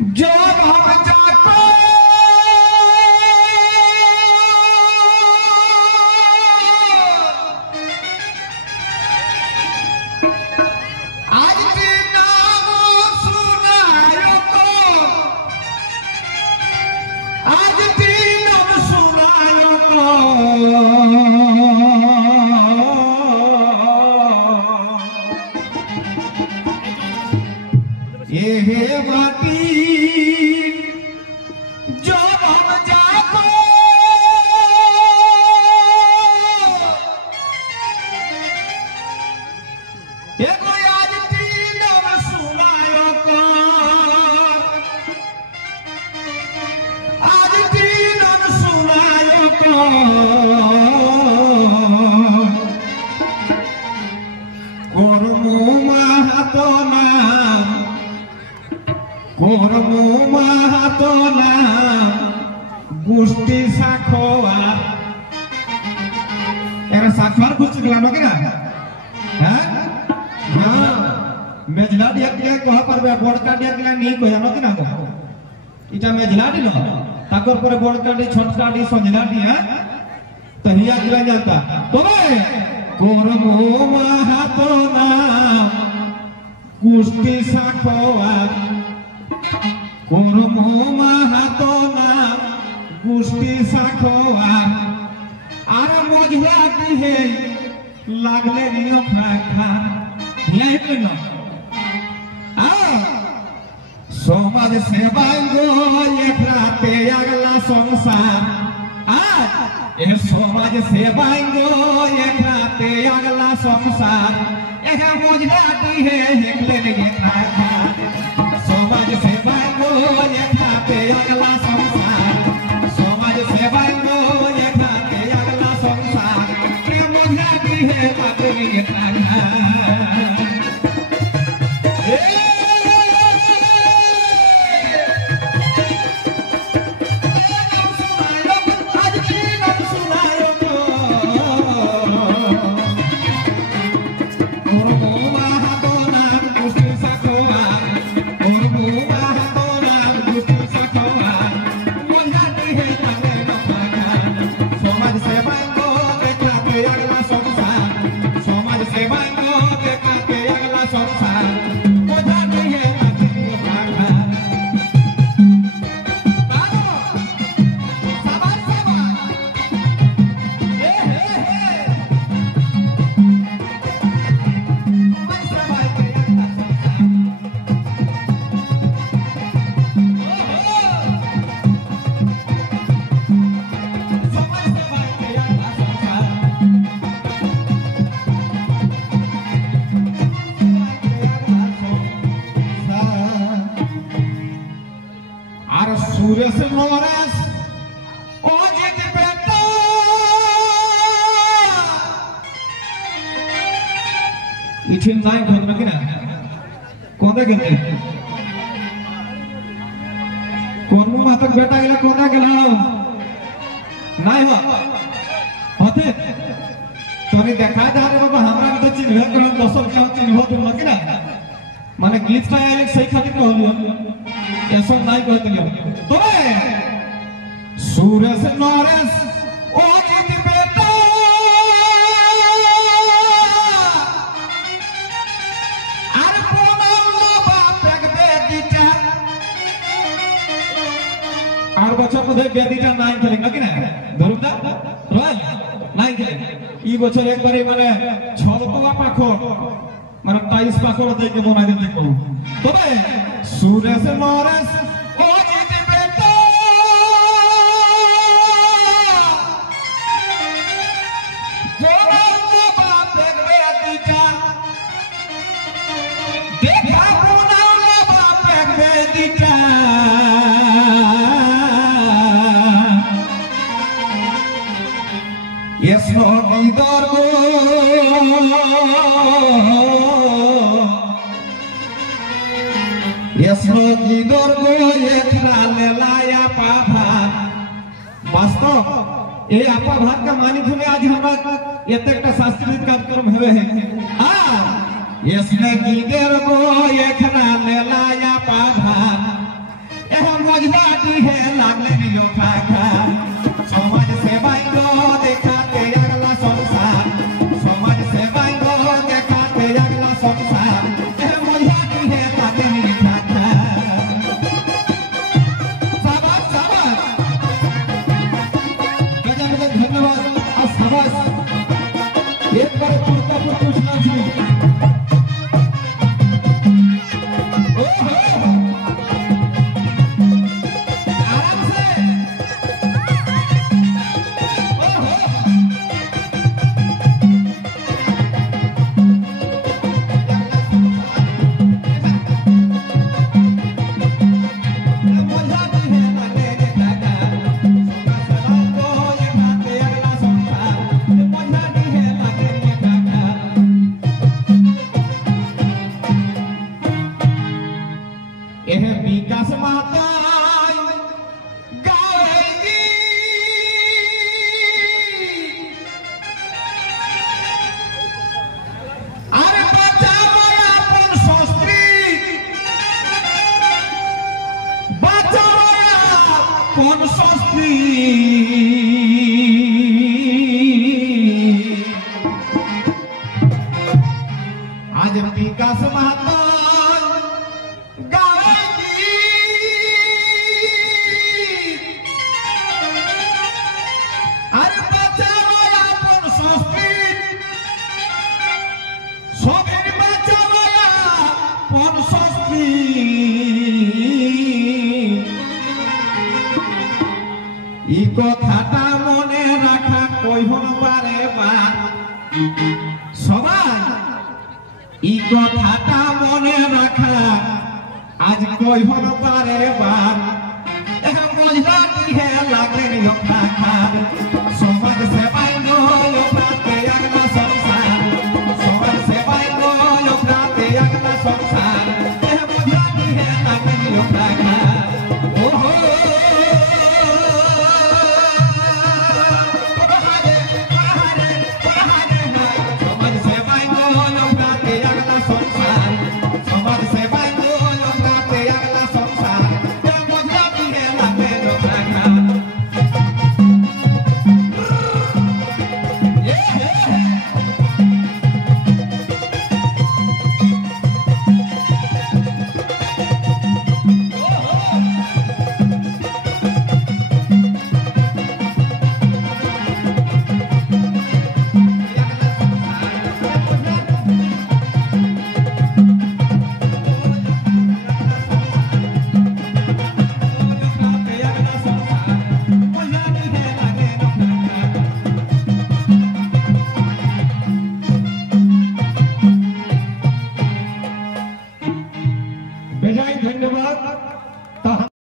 जब हम जाको आज के नाम सुनायो को आज के नाम सुनायो को ये बाती जब हम जाको एगो आज तीन सुनायो को आज तीन सुनायो को कोरमो महातो नाम कोरमो महातो नाम गुष्टी साखोआ एरा साखवार गुष्टी गलानो के ना हां हां मेजला दिया के कहा पर बड़का दिया के नहीं कहया न कि ना इटा मेजला दिलो ताकर पर बड़का दी छोटका दी संजला दी हां तहिया दिला जाता तबे कोरमो महातो नाम गुष्टी साखोआ कोरमो महातो नाम गुष्टी साखोआ आर मझुआ की है लागले रियो खा यही पे ना समाज सेवा गो एक राते अगला संसार ये समाज सेवा गो एक राते अगला संसार यह मझुआ की है एकले रियो खा समाज सेवा गो एक राते अगला संसार समाज सेवा गो एक राते अगला संसार प्रेम लागी है बातें खा सूरज मोरस ओ जित बेटा इठिन नाय कोन ना किना कोंदे गेले कोन मातक बेटा गेला कोंदा गेला नाय हो होते तोनी देखा जा रे बाबा हमरा तो चिन्ह कोन दसक चिन्ह हो तुम किना माने गीत ता आले सही खातिर कहलु ऐसा नहीं कहते लियो तो सूरज नरेश ओ जित बेटा आर कोनलो बाप एक बेदीटा आर बच्चा को दे बेदीटा नाइन खेले ना कि ना धरुदा रोल नाइन खेले ई बच्चा एक बार माने छलकुआ पाखो माने 22 पाखो दे के बना दे देखो तो सूरज नरेश ओ जित बेटा कोनलो बाप एक बेदीटा देखा कोनलो बाप एक बेदीटा यसनो गीदर गो यसनो गीदर गो एकरा लेलाया पाभात वास्तव ए आपा भात का मानिक में आज हमरा एतेकटा सांस्कृतिक कार्यक्रम हेवे है यसने गीदर गो एकरा लेलाया पाभात दिहे लागले नियो खाखा समाज सेवाई गो देखाते अगला संसार समाज सेवाई गो देखाते अगला संसार ए मोया दिहे लागले नियो खाखा शाबाश शाबाश गजब धन्यवाद और शाबाश एक बार पूछता पूछना चाहिए विकास माता गाएगी अरे बचाओ अपन संस्कृति बचाओ अपन संस्कृति आज विकास माता কথাটা মনে রাখা কইহন পারে বার সবাই এই কথাটা মনে রাখা আজ কইহন পারে বার এখন বুঝলা কি হে লাগে নি